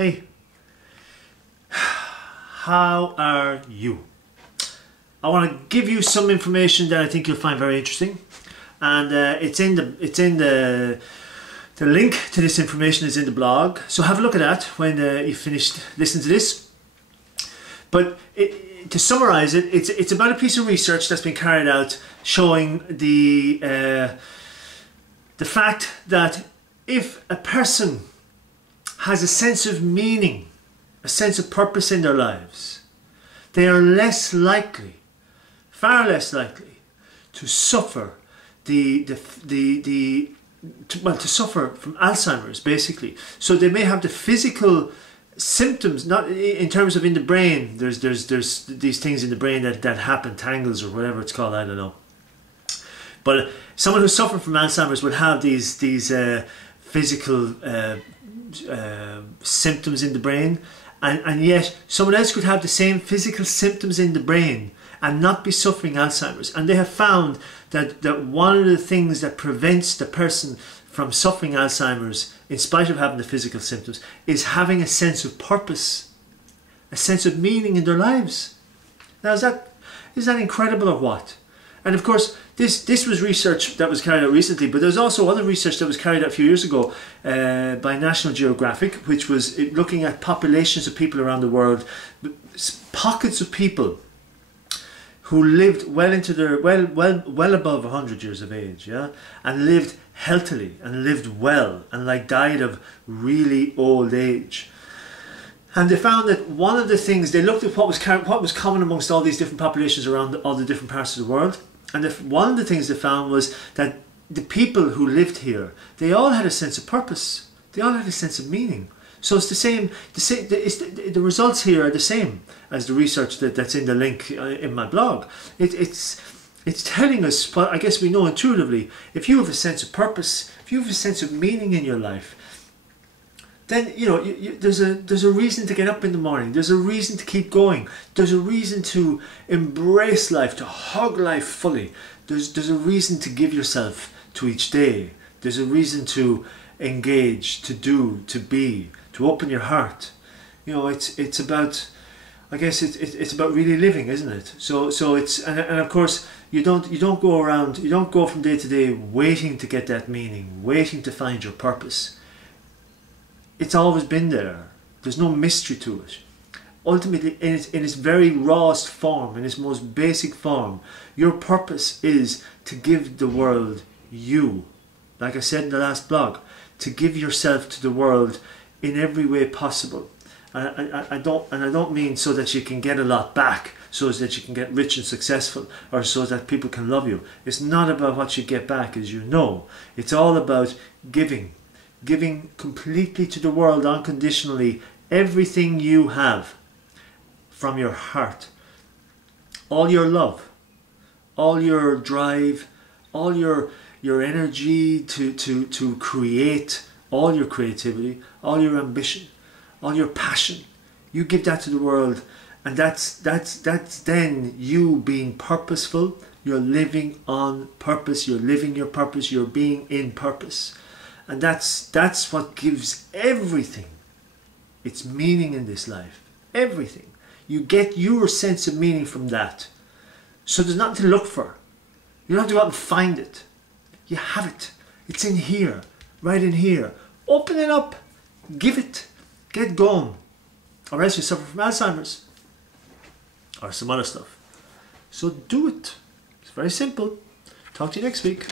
Hey, how are you? I want to give you some information that I think you'll find very interesting, and the link to this information is in the blog. So have a look at that when you finished listening to this. But to summarize it, it's about a piece of research that's been carried out showing the fact that if a person has a sense of meaning, a sense of purpose in their lives, they are less likely, far less likely, to suffer to suffer from Alzheimer's, basically. So they may have the physical symptoms, not in terms of in the brain. There's these things in the brain that happen, tangles or whatever it's called, I don't know. But someone who's suffering from Alzheimer's would have these physical symptoms in the brain, and yet someone else could have the same physical symptoms in the brain and not be suffering Alzheimer's. And they have found that one of the things that prevents the person from suffering Alzheimer's, in spite of having the physical symptoms, is having a sense of purpose, a sense of meaning in their lives. Now, is that incredible or what? And of course, this was research that was carried out recently, but there's also other research that was carried out a few years ago by National Geographic, which was looking at populations of people around the world, pockets of people who lived well into their well above 100 years of age, yeah, and lived healthily and lived well, and like died of really old age. And they found that one of the things, they looked at what was common amongst all these different populations around all the different parts of the world, and one of the things they found was that the people who lived here, they all had a sense of purpose, they all had a sense of meaning. So it's the same. The results here are the same as the research that's in the link in my blog. It's telling us, but I guess we know intuitively, if you have a sense of purpose, if you have a sense of meaning in your life, then there's a reason to get up in the morning. There's a reason to keep going. There's a reason to embrace life, to hug life fully. There's a reason to give yourself to each day. There's a reason to engage, to do, to be, to open your heart. It's about, I guess it's about really living, isn't it? So it's and of course you don't go from day to day waiting to get that meaning, waiting to find your purpose. It's always been there. There's no mystery to it. Ultimately, in its very rawest form, in its most basic form, your purpose is to give the world you. Like I said in the last blog, to give yourself to the world in every way possible. I don't mean so that you can get a lot back, so that you can get rich and successful, or so that people can love you. It's not about what you get back, as you know. It's all about giving completely to the world, unconditionally, everything you have from your heart. All your love, all your drive, all your energy to create, all your creativity, all your ambition, all your passion. You give that to the world, and that's then you being purposeful. You're living on purpose, you're living your purpose, you're being in purpose. And that's what gives everything its meaning in this life. Everything. You get your sense of meaning from that. So there's nothing to look for. You don't have to go out and find it. You have it. It's in here. Right in here. Open it up. Give it. Get going. Or else you suffer from Alzheimer's. Or some other stuff. So do it. It's very simple. Talk to you next week.